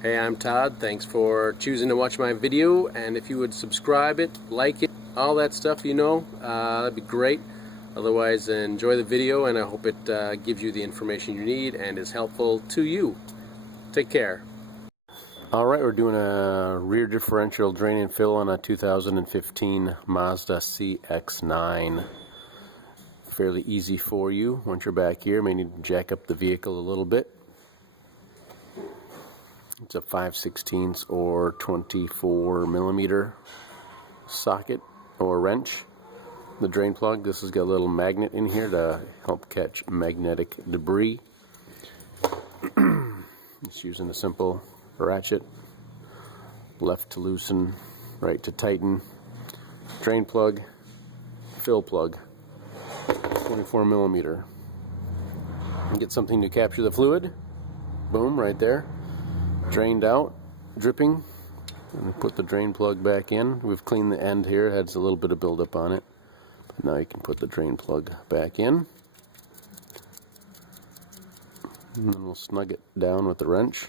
Hey, I'm Todd. Thanks for choosing to watch my video, and if you would subscribe it, like it, all that stuff, that'd be great. Otherwise, enjoy the video, and I hope it gives you the information you need and is helpful to you. Take care. Alright, we're doing a rear differential drain and fill on a 2015 Mazda CX9. Fairly easy for you. Once you're back here, may need to jack up the vehicle a little bit. It's a 5/16 or 24 millimeter socket or wrench. The drain plug, this has got a little magnet in here to help catch magnetic debris. Just using a simple ratchet, left to loosen, right to tighten. Drain plug, fill plug, 24 millimeter. Get something to capture the fluid. Boom, right there. Drained out, dripping, and put the drain plug back in. We've cleaned the end here, it has a little bit of buildup on it, but now you can put the drain plug back in, and then we'll snug it down with the wrench.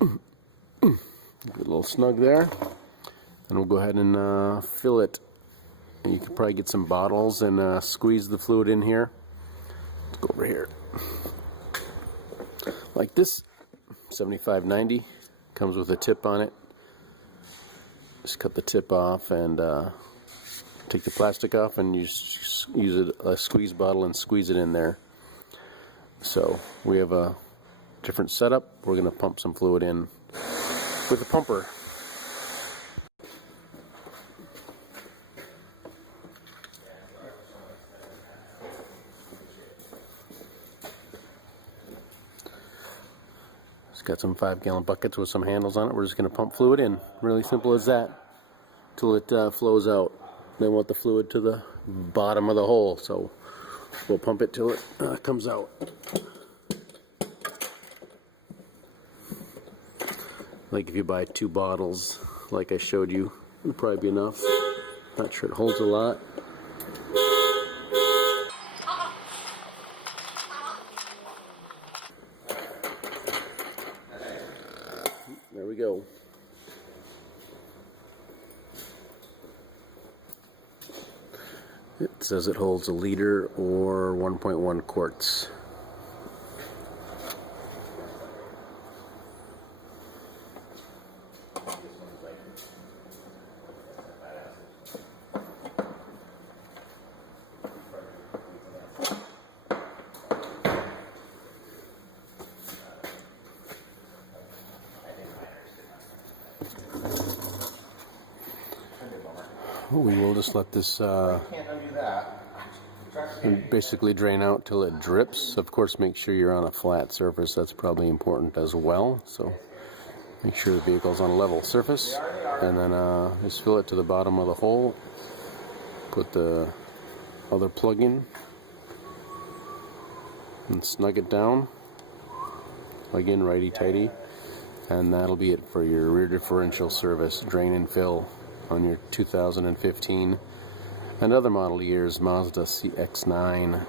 Get a little snug there, and we'll go ahead and fill it. You can probably get some bottles and squeeze the fluid in here. Let's go over here. Like this, 75/90, comes with a tip on it. Just cut the tip off and take the plastic off, and use a squeeze bottle and squeeze it in there. So we have a different setup. We're going to pump some fluid in with a pumper. It's got some 5-gallon buckets with some handles on it. We're just going to pump fluid in. Really simple as that, till it flows out. Then we want the fluid to the bottom of the hole, so we'll pump it till it comes out. Like if you buy 2 bottles, like I showed you, it'll probably be enough. Not sure it holds a lot. There we go. It says it holds a liter or 1.1 quarts. We will just let this basically drain out till it drips. Of course, make sure you're on a flat surface. That's probably important as well. So make sure the vehicle's on a level surface, and then just fill it to the bottom of the hole. Put the other plug in and snug it down. Again, righty-tighty, and that'll be it for your rear differential service, drain and fill on your 2015 and other model years Mazda CX9.